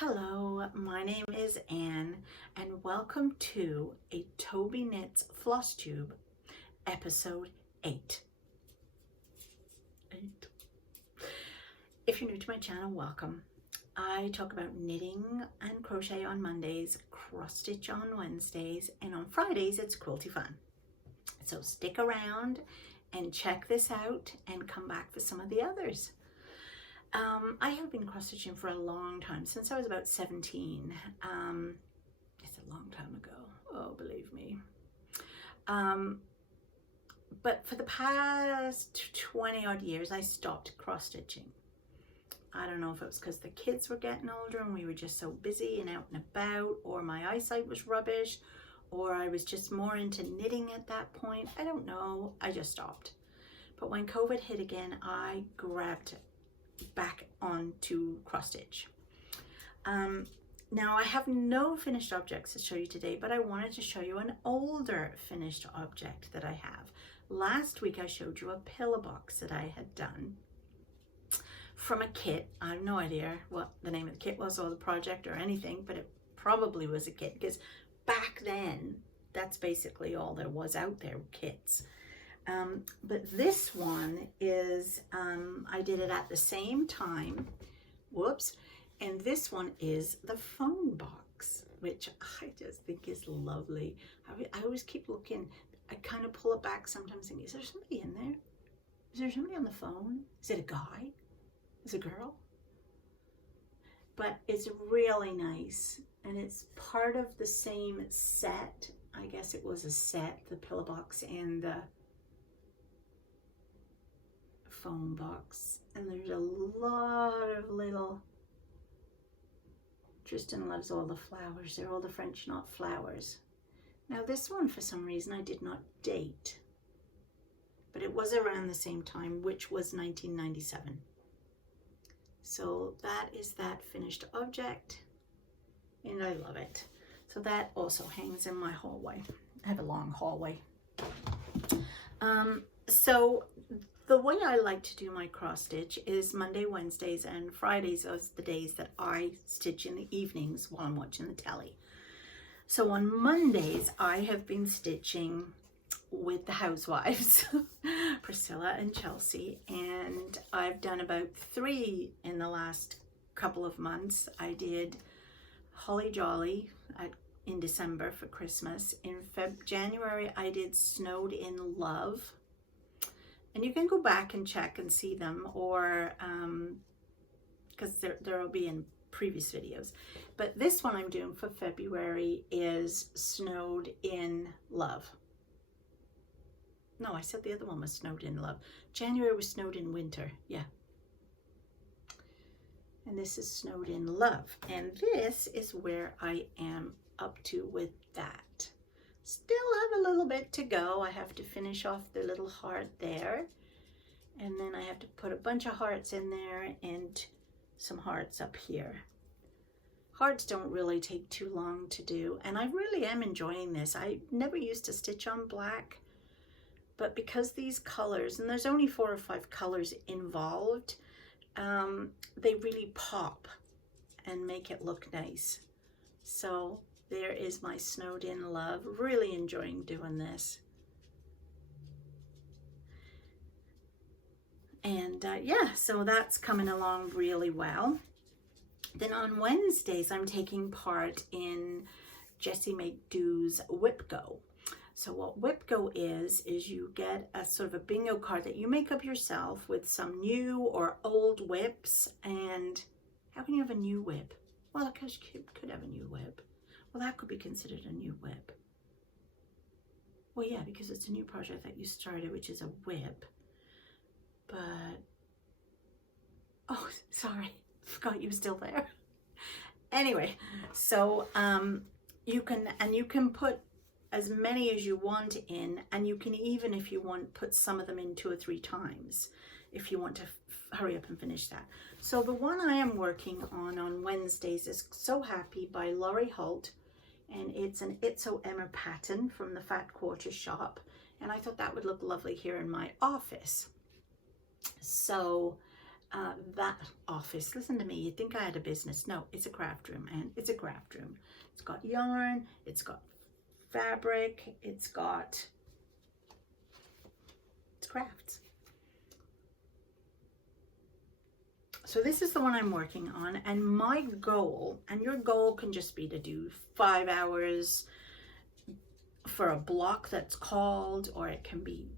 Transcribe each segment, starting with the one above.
Hello, my name is Anne and welcome to a Tobyknits Flosstube episode 8. If you're new to my channel, welcome. I talk about knitting and crochet on Mondays, cross stitch on Wednesdays, and on Fridays it's quilty fun. So stick around and check this out and come back for some of the others. I have been cross stitching for a long time, since I was about 17. It's a long time ago, oh believe me. But for the past 20 odd years I stopped cross stitching. I don't know if it was because the kids were getting older and we were just so busy and out and about, or my eyesight was rubbish, or I was just more into knitting at that point. I don't know, I just stopped. But when COVID hit again, I grabbed back onto cross stitch. Now I have no finished objects to show you today, but I wanted to show you an older finished object that I have. Last week I showed you a pillow box that I had done from a kit. I have no idea what the name of the kit was or the project or anything, but it probably was a kit, because back then that's basically all there was out there, kits. But this one is, I did it at the same time, whoops, and this one is the phone box, which I just think is lovely. I always keep looking, I kind of pull it back sometimes thinking, is there somebody in there? Is there somebody on the phone? Is it a guy? Is it a girl? But it's really nice, and it's part of the same set. I guess it was a set, the pillow box and the phone box, and there's a lot of little, Tristan loves all the flowers. They're all the French knot flowers. Now this one, for some reason, I did not date, but it was around the same time, which was 1997. So that is that finished object, and I love it. So that also hangs in my hallway. I have a long hallway. So the way I like to do my cross stitch is Monday, Wednesdays, and Fridays are the days that I stitch in the evenings while I'm watching the telly. So on Mondays, I have been stitching with the housewives, Priscilla and Chelsea, and I've done about 3 in the last couple of months. I did Holly Jolly in December for Christmas. In January, I did Snowed in Love. And you can go back and check and see them, or because there will be in previous videos. But this one I'm doing for February is Snowed in Love. No, I said the other one was Snowed in Love. January was Snowed in Winter, yeah. And this is Snowed in Love. And this is where I am up to with that. Still have a little bit to go. I have to finish off the little heart there, and then I have to put a bunch of hearts in there and some hearts up here. Hearts don't really take too long to do, and I really am enjoying this. I never used to stitch on black, but because these colors, and there's only 4 or 5 colors involved, they really pop and make it look nice. So there is my Snowed in Love. Really enjoying doing this. And yeah, so that's coming along really well. Then on Wednesdays, I'm taking part in Jessie McDo's Wipgo. So what Wipgo is you get a sort of a bingo card that you make up yourself with some new or old whips. And how can you have a new whip? Well, I could have a new whip. Well, that could be considered a new whip. Well, yeah, because it's a new project that you started, which is a whip. But, oh, sorry, forgot you were still there. Anyway, so you can put as many as you want in, and you can even, if you want, put some of them in 2 or 3 times if you want to hurry up and finish that. So the one I am working on Wednesdays is So Happy by Holt. And it's an Itzo Emma pattern from the Fat Quarter shop. And I thought that would look lovely here in my office. So that office. Listen to me, you'd think I had a business. No, it's a craft room, and it's a craft room. It's got yarn, it's got fabric, it's crafts. So this is the one I'm working on, and my goal, and your goal can just be to do 5 hours for a block that's called, or it can be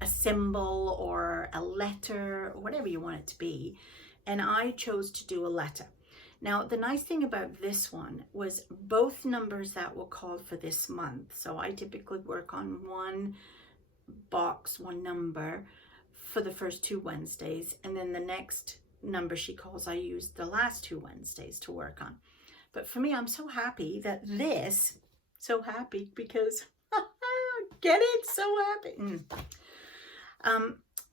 a symbol or a letter or whatever you want it to be. And I chose to do a letter. Now, the nice thing about this one was both numbers that were called for this month. So I typically work on one box, one number for the first 2 Wednesdays. And then the next number she calls, I use the last 2 Wednesdays to work on. But for me, I'm so happy that this, so happy because, get it? So happy.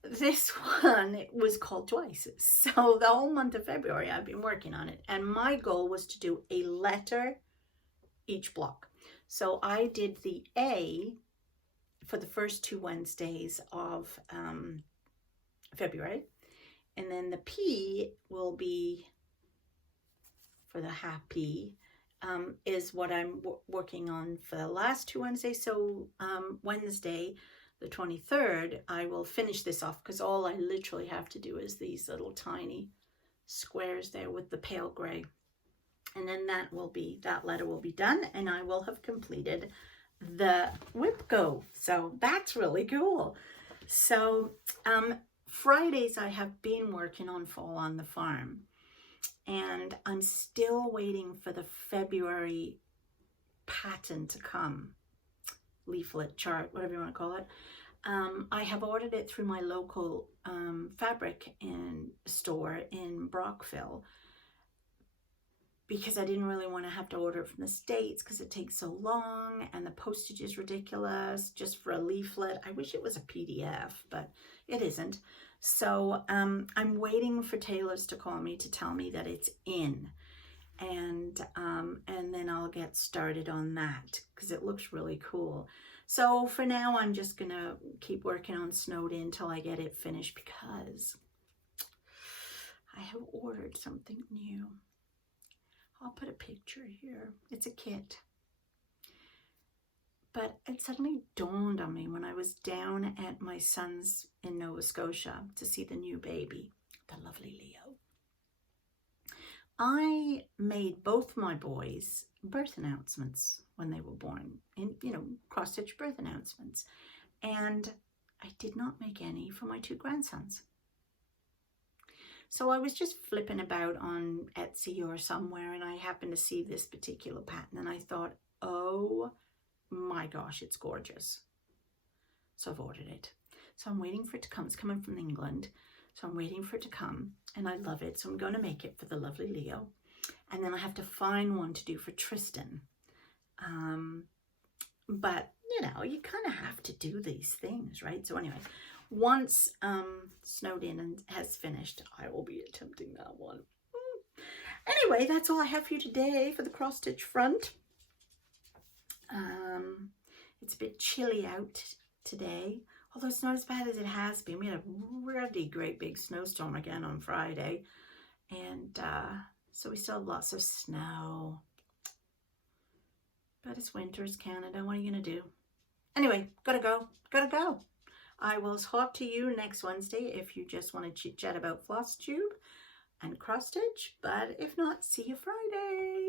This one was called twice. So the whole month of February, I've been working on it. And my goal was to do a letter each block. So I did the A for the first 2 Wednesdays of February. And then the P will be for the happy, is what I'm working on for the last 2 Wednesdays. So Wednesday, the 23rd, I will finish this off because all I literally have to do is these little tiny squares there with the pale gray. And then that letter will be done, and I will have completed the Wipgo. So that's really cool. So Fridays I have been working on Fall on the Farm, and I'm still waiting for the February pattern to come. Leaflet, chart, whatever you want to call it. I have ordered it through my local fabric store in Brockville because I didn't really want to have to order it from the States because it takes so long and the postage is ridiculous just for a leaflet. I wish it was a PDF, but it isn't. So I'm waiting for tailors to call me to tell me that it's in. And then I'll get started on that because it looks really cool. So for now, I'm just gonna keep working on Snowed In until I get it finished because I have ordered something new. I'll put a picture here. It's a kit. But it suddenly dawned on me when I was down at my son's in Nova Scotia to see the new baby, the lovely Leo. I made both my boys birth announcements when they were born, in, cross-stitch birth announcements. And I did not make any for my 2 grandsons. So I was just flipping about on Etsy or somewhere, and I happened to see this particular pattern, and I thought, oh my gosh, it's gorgeous. So I've ordered it. So I'm waiting for it to come. It's coming from England. So I'm waiting for it to come, and I love it. So I'm going to make it for the lovely Leo. And then I have to find one to do for Tristan. But, you kind of have to do these things, right? So anyway, once Snowed In and has finished, I will be attempting that one. Anyway, that's all I have for you today for the cross-stitch front. It's a bit chilly out today. Although it's not as bad as it has been. We had a really great big snowstorm again on Friday. And so we still have lots of snow. But it's winter, it's Canada. What are you going to do? Anyway, gotta go. I will talk to you next Wednesday if you just want to chit-chat about Flosstube and cross-stitch. But if not, see you Friday.